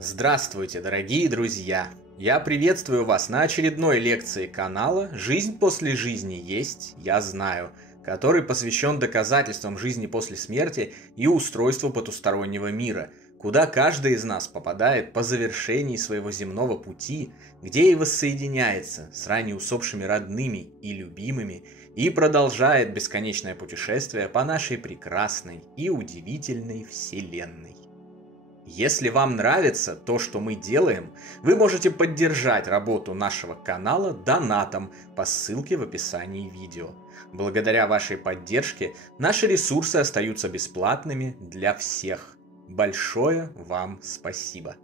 Здравствуйте, дорогие друзья! Я приветствую вас на очередной лекции канала «Жизнь после жизни есть, я знаю», который посвящен доказательствам жизни после смерти и устройству потустороннего мира, куда каждый из нас попадает по завершении своего земного пути, где и воссоединяется с ранее усопшими родными и любимыми и продолжает бесконечное путешествие по нашей прекрасной и удивительной Вселенной. Если вам нравится то, что мы делаем, вы можете поддержать работу нашего канала донатом по ссылке в описании видео. Благодаря вашей поддержке наши ресурсы остаются бесплатными для всех. Большое вам спасибо.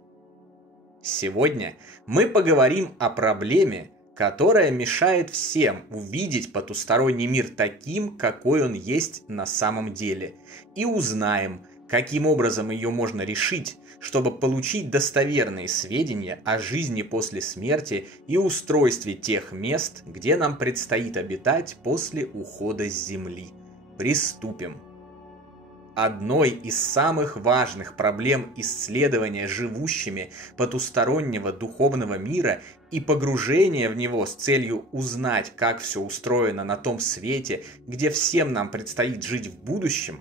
Сегодня мы поговорим о проблеме, которая мешает всем увидеть потусторонний мир таким, какой он есть на самом деле, и узнаем, каким образом ее можно решить, чтобы получить достоверные сведения о жизни после смерти и устройстве тех мест, где нам предстоит обитать после ухода с Земли. Приступим. Одной из самых важных проблем исследования живущими потустороннего духовного мира и погружения в него с целью узнать, как все устроено на том свете, где всем нам предстоит жить в будущем,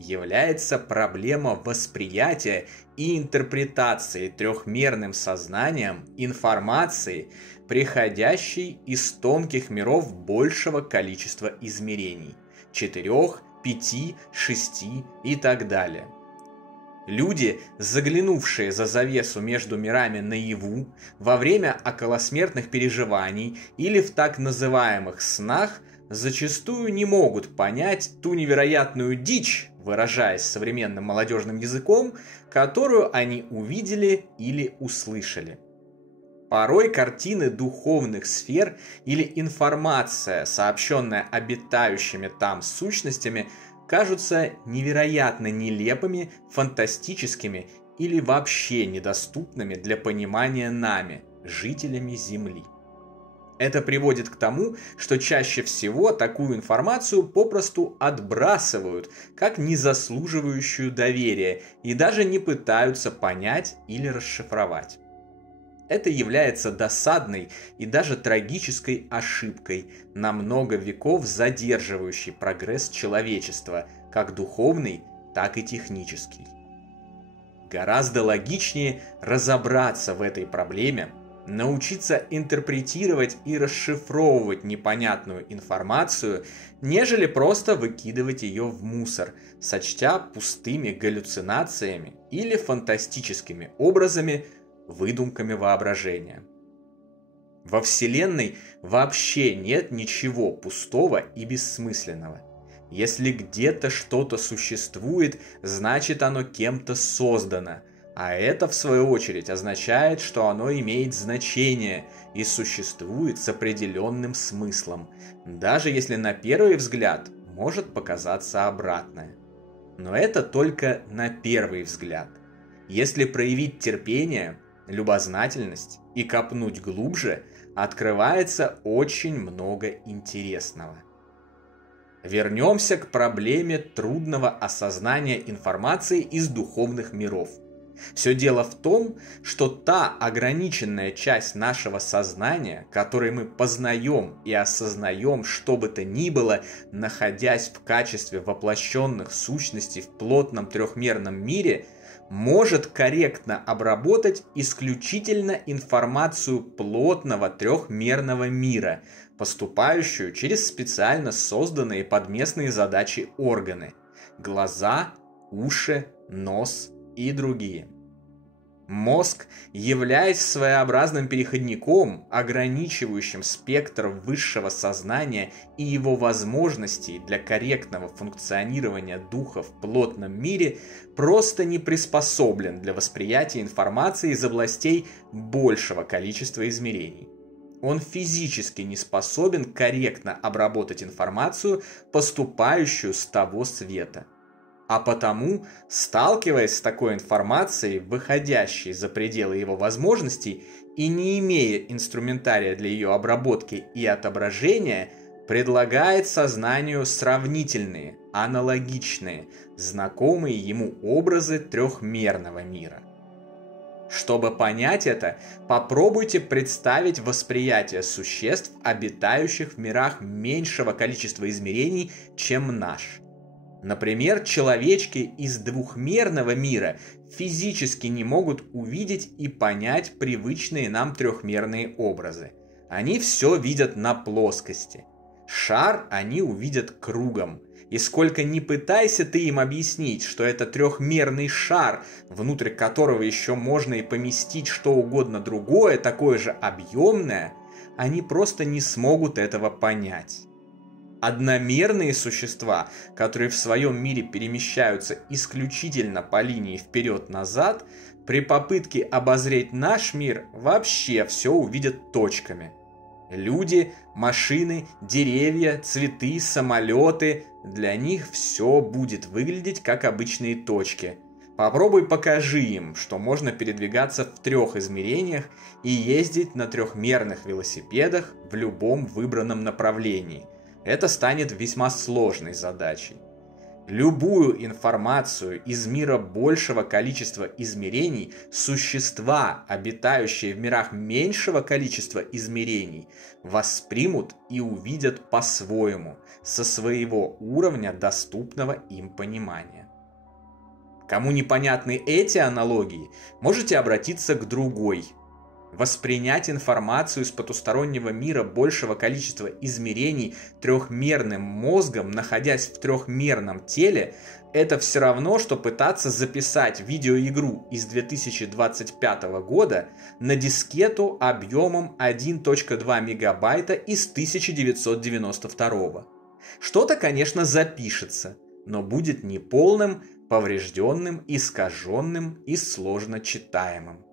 является проблема восприятия и интерпретации трехмерным сознанием информации, приходящей из тонких миров большего количества измерений – 4, 5, 6 и так далее. Люди, заглянувшие за завесу между мирами наяву, во время околосмертных переживаний или в так называемых снах, зачастую не могут понять ту невероятную дичь, выражаясь современным молодежным языком, которую они увидели или услышали. Порой картины духовных сфер или информация, сообщенная обитающими там сущностями, кажутся невероятно нелепыми, фантастическими или вообще недоступными для понимания нами, жителями Земли. Это приводит к тому, что чаще всего такую информацию попросту отбрасывают, как незаслуживающую доверия, и даже не пытаются понять или расшифровать. Это является досадной и даже трагической ошибкой, на много веков задерживающей прогресс человечества, как духовный, так и технический. Гораздо логичнее разобраться в этой проблеме, научиться интерпретировать и расшифровывать непонятную информацию, нежели просто выкидывать ее в мусор, сочтя пустыми галлюцинациями или фантастическими образами, выдумками воображения. Во Вселенной вообще нет ничего пустого и бессмысленного. Если где-то что-то существует, значит оно кем-то создано, а это в свою очередь означает, что оно имеет значение и существует с определенным смыслом, даже если на первый взгляд может показаться обратное. Но это только на первый взгляд. Если проявить терпение, любознательность и копнуть глубже, открывается очень много интересного. Вернемся к проблеме трудного осознания информации из духовных миров. Все дело в том, что та ограниченная часть нашего сознания, которой мы познаем и осознаем что бы то ни было, находясь в качестве воплощенных сущностей в плотном трехмерном мире, может корректно обработать исключительно информацию плотного трехмерного мира, поступающую через специально созданные под местные задачи органы – глаза, уши, нос и другие. Мозг, являясь своеобразным переходником, ограничивающим спектр высшего сознания и его возможностей для корректного функционирования духа в плотном мире, просто не приспособлен для восприятия информации из областей большего количества измерений. Он физически не способен корректно обработать информацию, поступающую с того света. А потому, сталкиваясь с такой информацией, выходящей за пределы его возможностей и не имея инструментария для ее обработки и отображения, предлагает сознанию сравнительные, аналогичные, знакомые ему образы трехмерного мира. Чтобы понять это, попробуйте представить восприятие существ, обитающих в мирах меньшего количества измерений, чем наш. Например, человечки из двухмерного мира физически не могут увидеть и понять привычные нам трехмерные образы. Они все видят на плоскости. Шар они увидят кругом. И сколько ни пытайся ты им объяснить, что это трехмерный шар, внутрь которого еще можно и поместить что угодно другое, такое же объемное, они просто не смогут этого понять. Одномерные существа, которые в своем мире перемещаются исключительно по линии вперед-назад, при попытке обозреть наш мир вообще все увидят точками. Люди, машины, деревья, цветы, самолеты – для них все будет выглядеть как обычные точки. Попробуй покажи им, что можно передвигаться в 3 измерениях и ездить на трехмерных велосипедах в любом выбранном направлении. Это станет весьма сложной задачей. Любую информацию из мира большего количества измерений существа, обитающие в мирах меньшего количества измерений, воспримут и увидят по-своему, со своего уровня доступного им понимания. Кому непонятны эти аналогии, можете обратиться к другой. Воспринять информацию из потустороннего мира большего количества измерений трехмерным мозгом, находясь в трехмерном теле, это все равно, что пытаться записать видеоигру из 2025 года на дискету объемом 1.2 мегабайта из 1992. Что-то, конечно, запишется, но будет неполным, поврежденным, искаженным и сложно читаемым.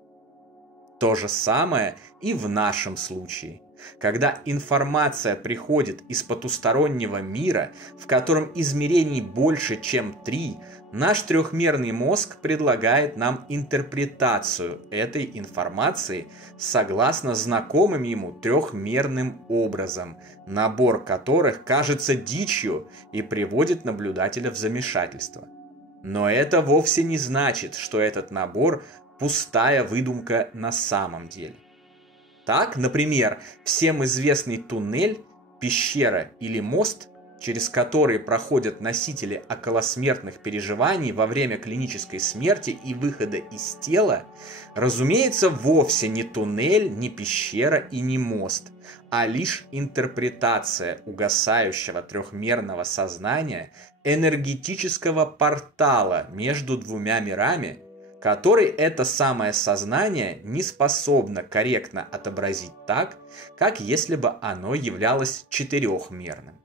То же самое и в нашем случае. Когда информация приходит из потустороннего мира, в котором измерений больше, чем 3, наш трехмерный мозг предлагает нам интерпретацию этой информации согласно знакомым ему трехмерным образом, набор которых кажется дичью и приводит наблюдателя в замешательство. Но это вовсе не значит, что этот набор пустая выдумка на самом деле. Так, например, всем известный туннель, пещера или мост, через который проходят носители околосмертных переживаний во время клинической смерти и выхода из тела, разумеется, вовсе не туннель, не пещера и не мост, а лишь интерпретация угасающего трехмерного сознания энергетического портала между двумя мирами, который это самое сознание не способно корректно отобразить так, как если бы оно являлось четырехмерным.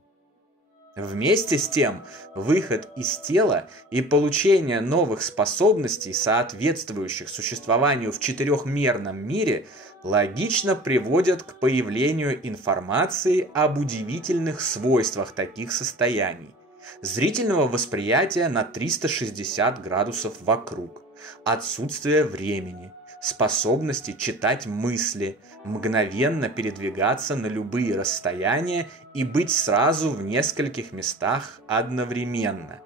Вместе с тем, выход из тела и получение новых способностей, соответствующих существованию в четырехмерном мире, логично приводят к появлению информации об удивительных свойствах таких состояний, зрительного восприятия на 360 градусов вокруг, отсутствие времени, способности читать мысли, мгновенно передвигаться на любые расстояния и быть сразу в нескольких местах одновременно,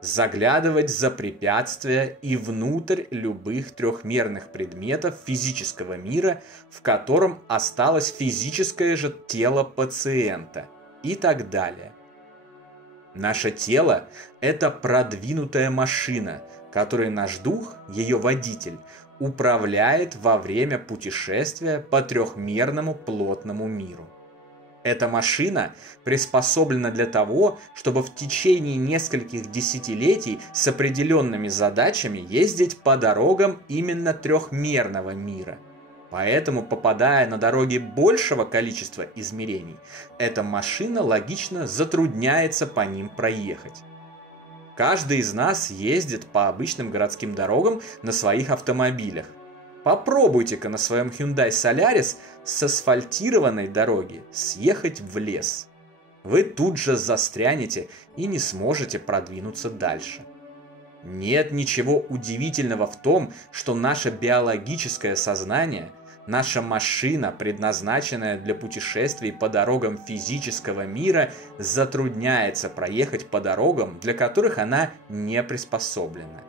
заглядывать за препятствия и внутрь любых трехмерных предметов физического мира, в котором осталось физическое же тело пациента и так далее. Наше тело – это продвинутая машина, которой наш дух, ее водитель, управляет во время путешествия по трехмерному плотному миру. Эта машина приспособлена для того, чтобы в течение нескольких десятилетий с определенными задачами ездить по дорогам именно трехмерного мира. Поэтому, попадая на дороги большего количества измерений, эта машина логично затрудняется по ним проехать. Каждый из нас ездит по обычным городским дорогам на своих автомобилях. Попробуйте-ка на своем Hyundai Solaris с асфальтированной дороги съехать в лес. Вы тут же застрянете и не сможете продвинуться дальше. Нет ничего удивительного в том, что наше биологическое сознание, наша машина, предназначенная для путешествий по дорогам физического мира, затрудняется проехать по дорогам, для которых она не приспособлена.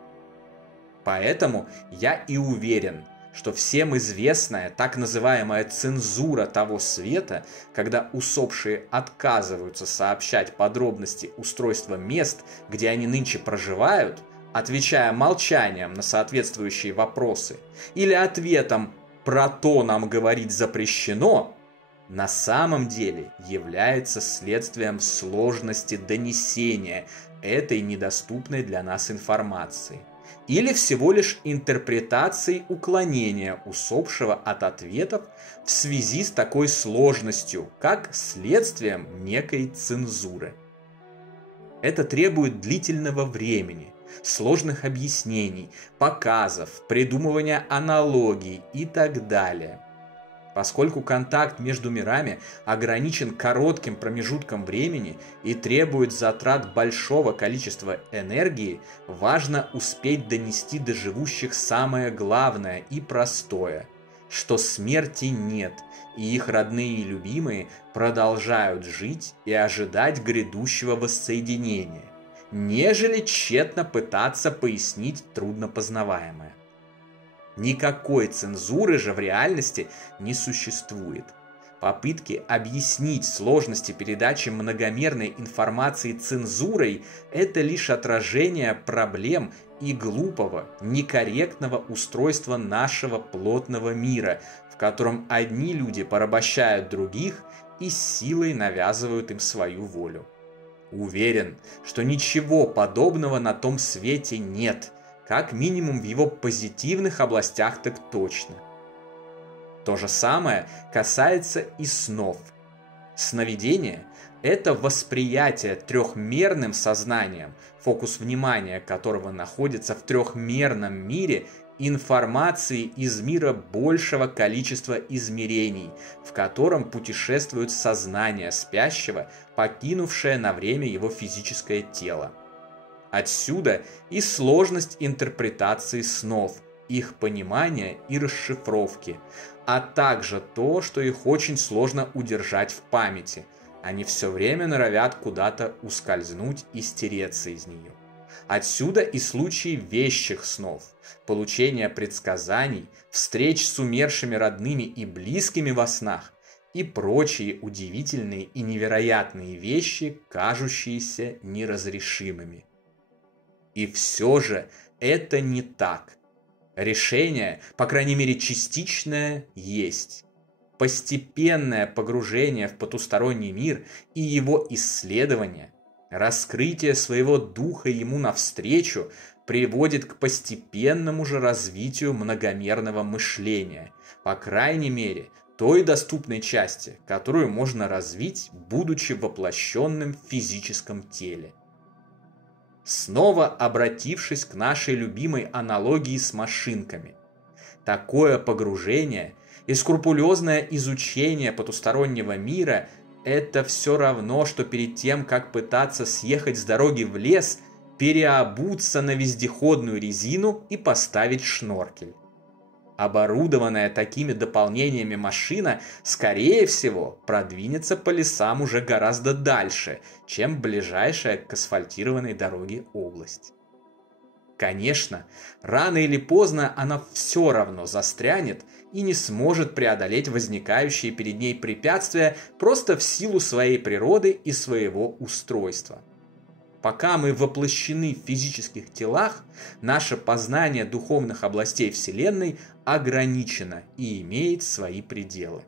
Поэтому я и уверен, что всем известная так называемая цензура того света, когда усопшие отказываются сообщать подробности устройства мест, где они нынче проживают, отвечая молчанием на соответствующие вопросы, или ответом «про то нам говорить запрещено», на самом деле является следствием сложности донесения этой недоступной для нас информации, или всего лишь интерпретацией уклонения усопшего от ответов в связи с такой сложностью, как следствием некой цензуры. Это требует длительного времени, сложных объяснений, показов, придумывания аналогий и так далее. Поскольку контакт между мирами ограничен коротким промежутком времени и требует затрат большого количества энергии, важно успеть донести до живущих самое главное и простое, что смерти нет, и их родные и любимые продолжают жить и ожидать грядущего воссоединения, нежели тщетно пытаться пояснить труднопознаваемое. Никакой цензуры же в реальности не существует. Попытки объяснить сложности передачи многомерной информации цензурой – это лишь отражение проблем и глупого, некорректного устройства нашего плотного мира, в котором одни люди порабощают других и силой навязывают им свою волю. Уверен, что ничего подобного на том свете нет, как минимум в его позитивных областях так точно. То же самое касается и снов. Сновидение – это восприятие трехмерным сознанием, фокус внимания которого находится в трехмерном мире, информации из мира большего количества измерений, в котором путешествует сознание спящего, покинувшее на время его физическое тело. Отсюда и сложность интерпретации снов, их понимания и расшифровки, а также то, что их очень сложно удержать в памяти. Они все время норовят куда-то ускользнуть и стереться из нее. Отсюда и случаи вещих снов, получения предсказаний, встреч с умершими родными и близкими во снах и прочие удивительные и невероятные вещи, кажущиеся неразрешимыми. И все же это не так. Решение, по крайней мере частичное, есть. Постепенное погружение в потусторонний мир и его исследование, раскрытие своего духа ему навстречу приводит к постепенному же развитию многомерного мышления, по крайней мере той доступной части, которую можно развить, будучи воплощенным в физическом теле. Снова обратившись к нашей любимой аналогии с машинками. Такое погружение и скрупулезное изучение потустороннего мира – это все равно, что перед тем, как пытаться съехать с дороги в лес, переобуться на вездеходную резину и поставить шноркель. Оборудованная такими дополнениями машина, скорее всего, продвинется по лесам уже гораздо дальше, чем ближайшая к асфальтированной дороге область. Конечно, рано или поздно она все равно застрянет и не сможет преодолеть возникающие перед ней препятствия просто в силу своей природы и своего устройства. Пока мы воплощены в физических телах, наше познание духовных областей Вселенной ограничено и имеет свои пределы.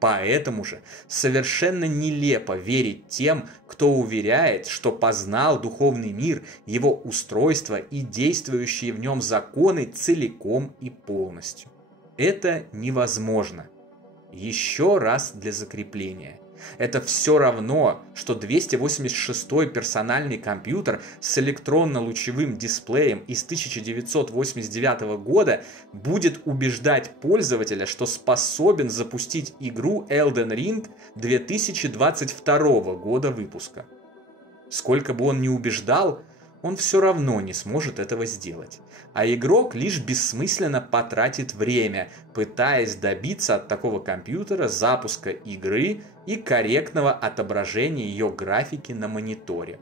Поэтому же совершенно нелепо верить тем, кто уверяет, что познал духовный мир, его устройство и действующие в нем законы целиком и полностью. Это невозможно. Еще раз для закрепления. Это все равно, что 286-й персональный компьютер с электронно-лучевым дисплеем из 1989 года будет убеждать пользователя, что способен запустить игру Elden Ring 2022 года выпуска. Сколько бы он ни убеждал, он все равно не сможет этого сделать. А игрок лишь бессмысленно потратит время, пытаясь добиться от такого компьютера запуска игры и корректного отображения ее графики на мониторе.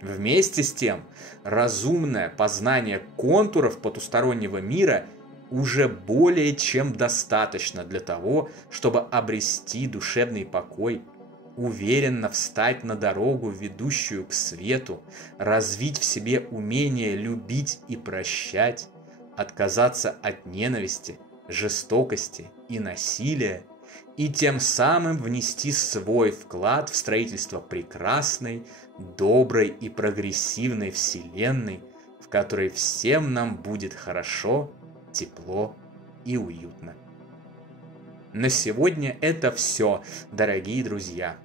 Вместе с тем, разумное познание контуров потустороннего мира уже более чем достаточно для того, чтобы обрести душевный покой, уверенно встать на дорогу, ведущую к свету, развить в себе умение любить и прощать, отказаться от ненависти, жестокости и насилия, и тем самым внести свой вклад в строительство прекрасной, доброй и прогрессивной вселенной, в которой всем нам будет хорошо, тепло и уютно. На сегодня это все, дорогие друзья.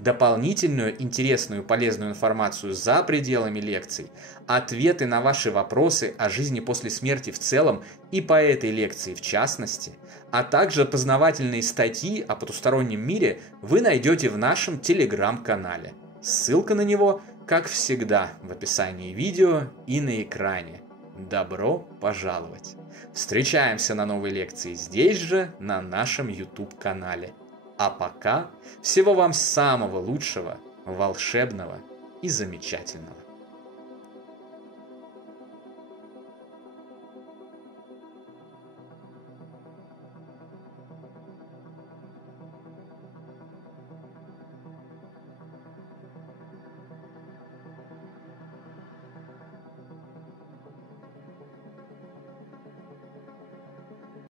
Дополнительную интересную и полезную информацию за пределами лекций, ответы на ваши вопросы о жизни после смерти в целом и по этой лекции в частности, а также познавательные статьи о потустороннем мире вы найдете в нашем телеграм-канале. Ссылка на него, как всегда, в описании видео и на экране. Добро пожаловать! Встречаемся на новой лекции здесь же, на нашем YouTube-канале. А пока всего вам самого лучшего, волшебного и замечательного.